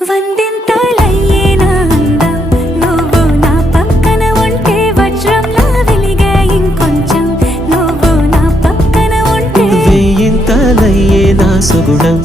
వందింతలయ్యేనా అందం నువ్వు నా పక్కన ఉంటే వజ్రంలా వెలిగే ఇంకొంచెం నువ్వు నా పక్కన ఉంటే వేయింతలయ్యేనా సుగుణం